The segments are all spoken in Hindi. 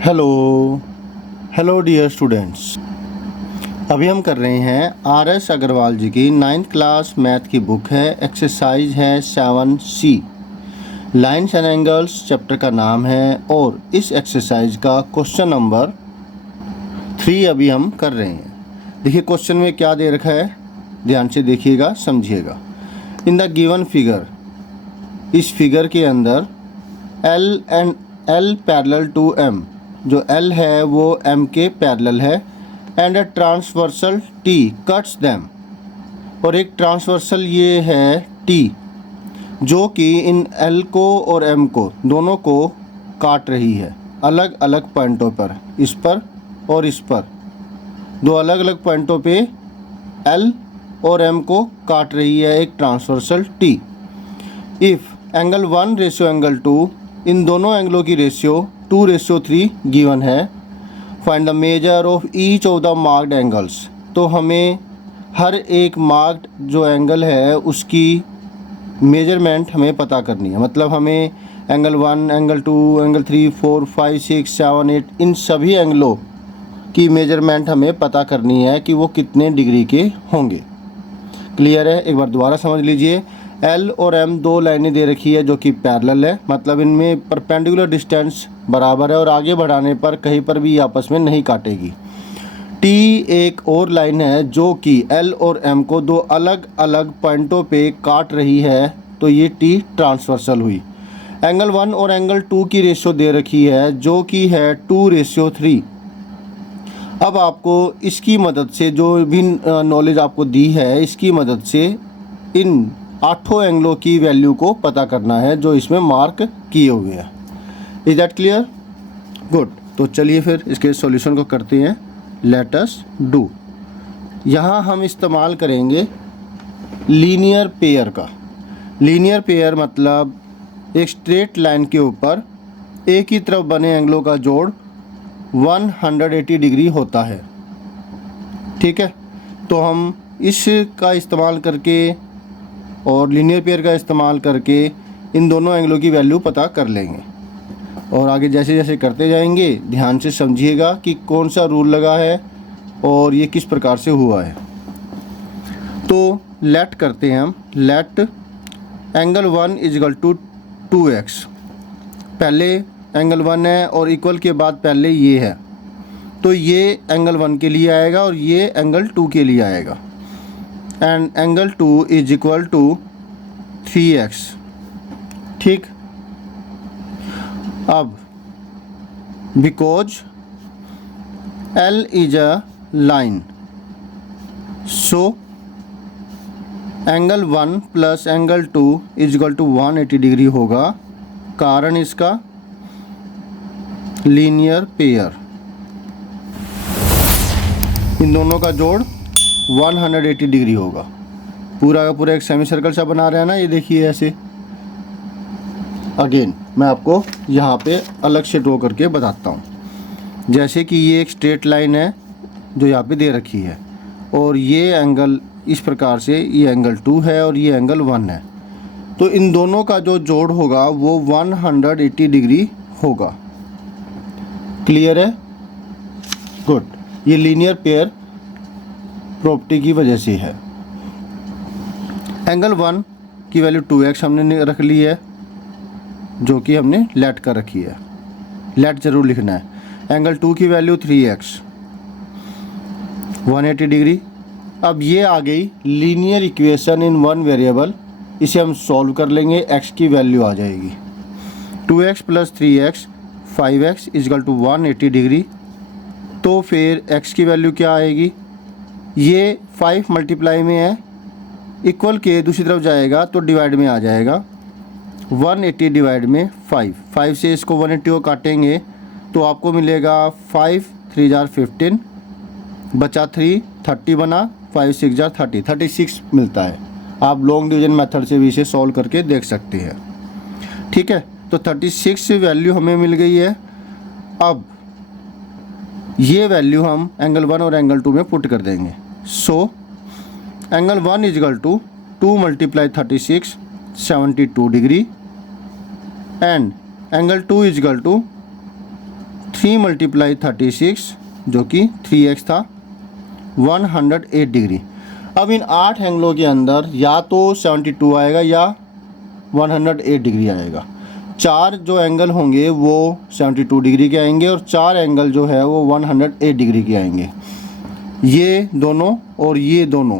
Hello hello dear students. अभी हम कर रहे हैं आर.एस. अग्रवाल जी की 9th क्लास मैथ की बुक है। एक्सरसाइज है 7C। Lines and angles chapter का नाम है और इस एक्सरसाइज का क्वेश्चन नंबर 3 अभी हम कर रहे हैं। देखिए क्वेश्चन में क्या दे रखा है, ध्यान से देखिएगा, समझिएगा। इन द गिवन फिगर, इस फिगर के अंदर L पैरेलल टू M, जो L है वो M के पैरेलल है, and a transversal T cuts them, और एक ट्रांसवर्सल ये है T जो कि इन L को और M को दोनों को काट रही है अलग अलग पॉइंटों पर, इस पर और इस पर, दो अलग अलग पॉइंटों पे L और M को काट रही है एक transversal T। If angle 1 ratio angle 2, इन दोनों एंगलों की रेशियो 2:3 गिवन है। Find the measure of each of the marked angles, तो हमें हर एक मार्क्ड जो एंगल है उसकी मेजरमेंट हमें पता करनी है। मतलब हमें एंगल 1, एंगल 2, एंगल 3, 4, 5, 6, 7, 8 इन सभी एंगलों की मेजरमेंट हमें पता करनी है कि वो कितने डिग्री के होंगे। क्लियर है? एक बार दोबारा समझ लीजिए। L और M दो लाइनें दे रखी है जो कि पैरेलल है, मतलब इनमें परपेंडिकुलर डिस्टेंस बराबर है और आगे बढ़ाने पर कहीं पर भी आपस में नहीं काटेगी। T एक और लाइन है जो कि L और M को दो अलग अलग पॉइंटों पे काट रही है, तो ये T ट्रांसवर्सल हुई। एंगल 1 और एंगल 2 की रेशियो दे रखी है जो कि है 2:3। अब आपको इसकी मदद से, जो भी नॉलेज आपको दी है, इसकी मदद से इन 8 एंगलों की वैल्यू को पता करना है जो इसमें मार्क किए हुए हैं। Is that clear? गुड। तो चलिए फिर इसके सॉल्यूशन को करते हैं। Let us do. यहाँ हम इस्तेमाल करेंगे लीनियर पेयर का। लीनियर पेयर मतलब एक स्ट्रेट लाइन के ऊपर एक ही तरफ बने एंगलों का जोड़ 180 डिग्री होता है। ठीक है, तो हम इसका इस्तेमाल करके और लीनियर पेयर का इस्तेमाल करके इन दोनों एंगलों की वैल्यू पता कर लेंगे। और आगे जैसे जैसे करते जाएंगे ध्यान से समझिएगा कि कौन सा रूल लगा है और ये किस प्रकार से हुआ है। तो लेट करते हैं हम। Let angle 1 equal to 2x। पहले एंगल 1 है और इक्वल के बाद पहले ये है, तो ये एंगल 1 के लिए आएगा और ये एंगल 2 के लिए आएगा। And angle 2 is equal to 3x। ठीक। अब because L is a line, so angle 1 plus angle 2 is equal to 180 degree होगा। कारण इसका लीनियर पेयर, इन दोनों का जोड़ 180 डिग्री होगा। पूरा का पूरा एक सेमी सर्कल सा बना रहे हैं ना, ये देखिए ऐसे। अगेन मैं आपको यहाँ पे अलग से ड्रॉ करके बताता हूँ। जैसे कि ये एक स्ट्रेट लाइन है जो यहाँ पे दे रखी है, और ये एंगल इस प्रकार से, ये एंगल 2 है और ये एंगल 1 है, तो इन दोनों का जो जोड़ होगा वो 180 डिग्री होगा। क्लियर है? गुड। ये लीनियर पेयर प्रॉपर्टी की वजह से है। एंगल 1 की वैल्यू 2x हमने रख ली है, जो कि हमने लेट कर रखी है। लेट ज़रूर लिखना है। एंगल 2 की वैल्यू 3x, 180 डिग्री। अब ये आ गई linear equation in one variable. इसे हम सॉल्व कर लेंगे, x की वैल्यू आ जाएगी 2x plus 3x 5x is equal to 180 degree. तो फिर x की वैल्यू क्या आएगी? ये 5 मल्टीप्लाई में है, इक्वल के दूसरी तरफ जाएगा तो डिवाइड में आ जाएगा। 180 डिवाइड में 5 से इसको 180 को काटेंगे तो आपको मिलेगा 5 3 जार 15, बचा 3, 30 बना, 5 6 जार 30, 36 मिलता है। आप लॉन्ग डिवीजन मेथड से भी इसे सॉल्व करके देख सकते हैं। ठीक है, तो 36 वैल्यू हमें मिल गई है। अब ये वैल्यू हम एंगल 1 और एंगल 2 में पुट कर देंगे। So angle 1 equal to 2 multiply 36 72 degree, and angle 2 equal to 3 multiply 36 जो कि 3x था, 108 डिग्री। अब इन 8 एंगलों के अंदर या तो 72 आएगा या 108 डिग्री आएगा। 4 जो एंगल होंगे वो 72 डिग्री के आएंगे और 4 एंगल जो है वो 108 डिग्री के आएंगे। ये दोनों और ये दोनों,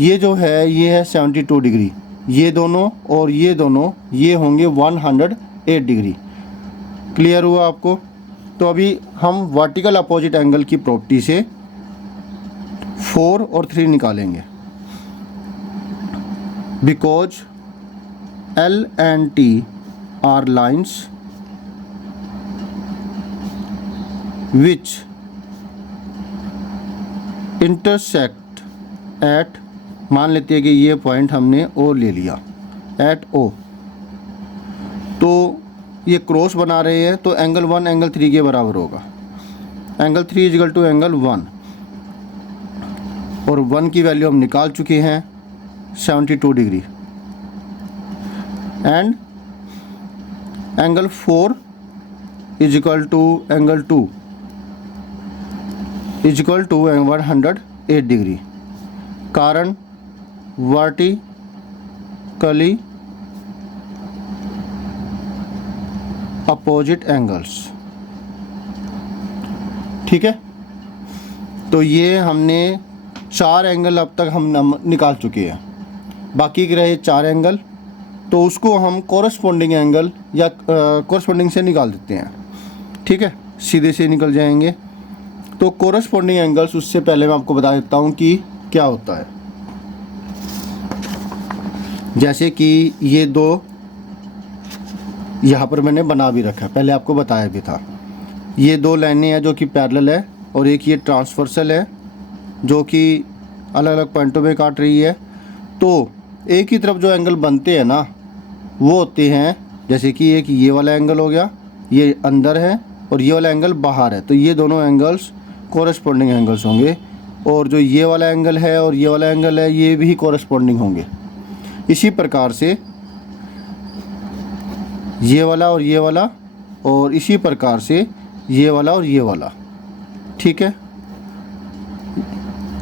ये जो है ये है 72 डिग्री, ये दोनों और ये दोनों ये होंगे 108 डिग्री। क्लियर हुआ आपको? तो अभी हम वर्टिकल अपोजिट एंगल की प्रॉपर्टी से 4 और 3 निकालेंगे। Because L and T are lines which intersect at, मान लेते हैं कि ये पॉइंट हमने O ले लिया, at O, तो ये क्रॉस बना रहे हैं, तो एंगल 1 एंगल 3 के बराबर होगा। एंगल 3 इजिकल टू एंगल 1, और 1 की वैल्यू हम निकाल चुके हैं 72 degree. And angle 4 equal to angle 2 equal to 108 degree. कारण वर्टिकली अपोजिट एंगल्स। ठीक है, तो ये हमने 4 एंगल अब तक हम निकाल चुके हैं। बाकी के रहे 4 एंगल, तो उसको हम कोरस्पॉन्डिंग एंगल या कोरस्पॉन्डिंग से निकाल देते हैं। ठीक है, सीधे से निकल जाएंगे। तो कोरस्पॉन्डिंग एंगल्स, उससे पहले मैं आपको बता देता हूँ कि क्या होता है। जैसे कि ये दो यहाँ पर मैंने बना भी रखा है, पहले आपको बताया भी था। ये 2 लाइनें हैं जो कि पैरेलल है, और एक ये ट्रांसवर्सल है जो कि अलग अलग पॉइंटों पे काट रही है। तो एक ही तरफ जो एंगल बनते हैं ना, वो होते हैं, जैसे कि एक ये वाला एंगल हो गया, ये अंदर है, और ये वाला एंगल बाहर है, तो ये दोनों एंगल्स कोरस्पॉन्डिंग एंगल्स होंगे। और जो ये वाला एंगल है और ये वाला एंगल है, ये भी कोरस्पॉन्डिंग होंगे। इसी प्रकार से ये वाला और ये वाला, और इसी प्रकार से ये वाला और ये वाला। ठीक है,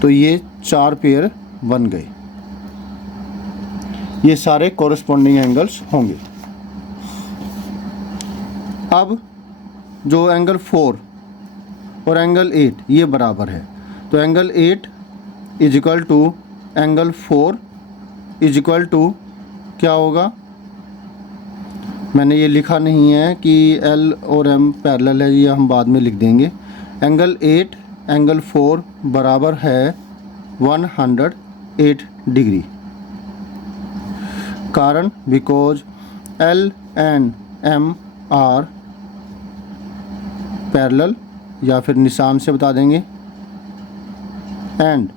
तो ये 4 पेयर बन गए। ये सारे कोरस्पॉन्डिंग एंगल्स होंगे। अब जो एंगल 4 और एंगल 8 ये बराबर है, तो angle 8 equal to angle 4 equal to क्या होगा, मैंने ये लिखा नहीं है कि L और M पैरेलल है, ये हम बाद में लिख देंगे। एंगल 8 एंगल 4 बराबर है 108 डिग्री। कारण because L and M are parallel, या फिर निशान से बता देंगे, एंड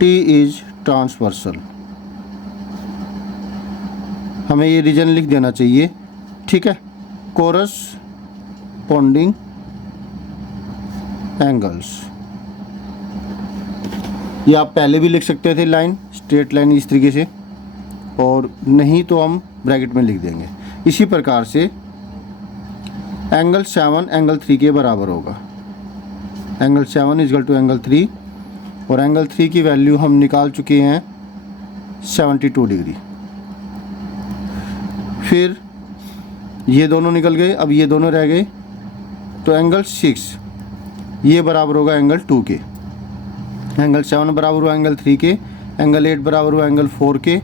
T इज ट्रांसवर्सल। हमें ये रीजन लिख देना चाहिए। ठीक है, कोरस्पॉन्डिंग एंगल्स, ये आप पहले भी लिख सकते थे लाइन, स्ट्रेट लाइन इस तरीके से, और नहीं तो हम ब्रैकेट में लिख देंगे। इसी प्रकार से एंगल 7 एंगल 3 के बराबर होगा। एंगल 7 इजकल टू एंगल 3, और एंगल 3 की वैल्यू हम निकाल चुके हैं 72 डिग्री। फिर ये दोनों निकल गए, अब ये दोनों रह गए, तो एंगल 6 ये बराबर होगा एंगल 2 के। एंगल 7 बराबर हुआ एंगल 3 के, एंगल 8 बराबर हुआ एंगल 4 के,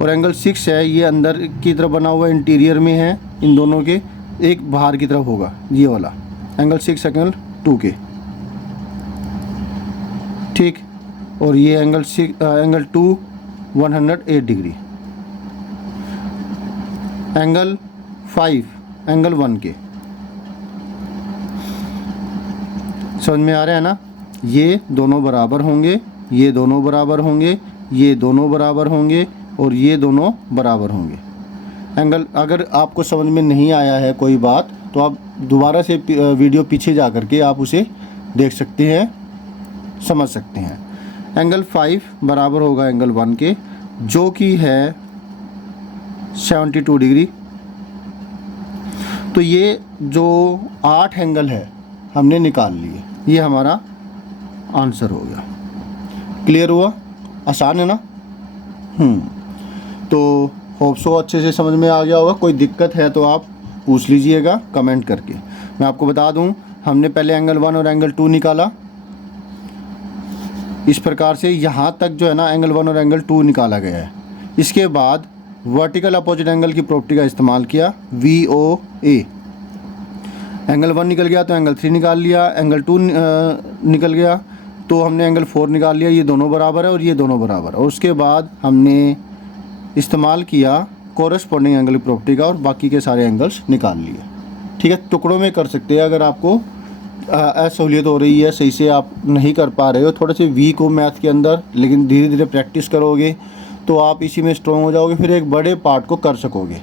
और एंगल 6 है ये अंदर की तरफ बना हुआ, इंटीरियर में है इन दोनों के, एक बाहर की तरफ होगा ये वाला। एंगल 6 एंगल 2 के। ठीक, और ये एंगल 2 108 डिग्री। एंगल 5 एंगल 1 के। समझ में आ रहा है ना? ये दोनों बराबर होंगे, ये दोनों बराबर होंगे, ये दोनों बराबर होंगे, और ये दोनों बराबर होंगे। एंगल, अगर आपको समझ में नहीं आया है कोई बात, तो आप दोबारा से वीडियो पीछे जा कर के आप उसे देख सकते हैं, समझ सकते हैं। एंगल 5 बराबर होगा एंगल 1 के, जो कि है 72 डिग्री। तो ये जो 8 एंगल है, हमने निकाल लिए। ये हमारा आंसर हो गया। क्लियर हुआ? आसान है ना? तो होप सो अच्छे से समझ में आ गया होगा। कोई दिक्कत है तो आप पूछ लीजिएगा कमेंट करके। मैं आपको बता दूं, हमने पहले एंगल 1 और एंगल 2 निकाला इस प्रकार से, यहाँ तक जो है ना एंगल 1 और एंगल 2 निकाला गया है। इसके बाद वर्टिकल अपोजिट एंगल की प्रॉपर्टी का इस्तेमाल किया, VOA। एंगल 1 निकल गया तो एंगल 3 निकाल लिया, एंगल 2 निकल गया तो हमने एंगल 4 निकाल लिया। ये दोनों बराबर है और ये दोनों बराबर। और उसके बाद हमने इस्तेमाल किया कोरस्पॉन्डिंग एंगल की प्रॉपर्टी का और बाकी के सारे एंगल्स निकाल लिए। ठीक है, टुकड़ों में कर सकते हैं अगर आपको असहूलियत हो रही है, सही से आप नहीं कर पा रहे हो, थोड़े से वीक हो मैथ के अंदर, लेकिन धीरे धीरे प्रैक्टिस करोगे तो आप इसी में स्ट्रॉन्ग हो जाओगे, फिर एक बड़े पार्ट को कर सकोगे,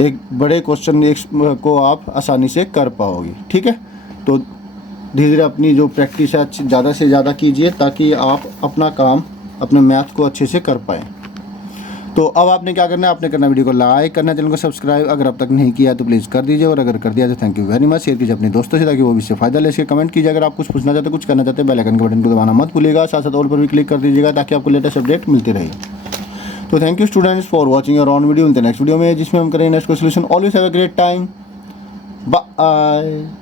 एक बड़े क्वेश्चन को आप आसानी से कर पाओगे। ठीक है, तो धीरे धीरे अपनी जो प्रैक्टिस है ज़्यादा से ज़्यादा कीजिए ताकि आप अपना काम, अपने मैथ को अच्छे से कर पाएँ। तो अब आपने क्या करना है, आपने करना वीडियो को लाइक करना, चैनल को सब्सक्राइब अगर अब तक नहीं किया तो प्लीज़ कर दीजिए, और अगर कर दिया तो thank you very much. Share कीजिए अपने दोस्तों से ताकि वो भी इससे फ़ायदा ले सके। कमेंट कीजिए अगर आप कुछ पूछना चाहते, कुछ करना चाहते, बेल आइकन के बटन को दबाना मत भूलिएगा। साथ साथ ऑल पर भी क्लिक कर दीजिएगा ताकि आपको लेटेस्ट अपडेट मिलती रहे। तो thank you students for watching your on video. In the next video में जिसमें हम करेंगे नेक्स्ट को solution. Always have a great time. Bye.